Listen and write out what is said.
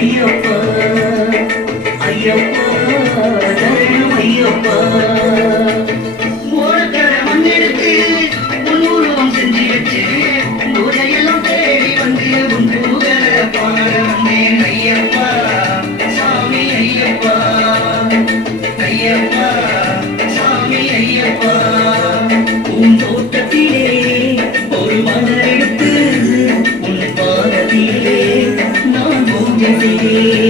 ஐயப்பா ஐயப்பா சரணம் ஐயப்பா ஓடக்கர மண்ணெடுத்து உன்னூர்வம் செஞ்சு வச்சு பூஜையெல்லாம் தேடி வந்து உன் பூகர பாட வந்தேன் ஐயப்பா சாமி ஐயப்பா ஐயப்பா சாமி ஐயப்பா உன் தோட்டத்திலே ஒரு மலர் எடுத்து உன் பாதத்திலே நான் பூஜை செய்தேன்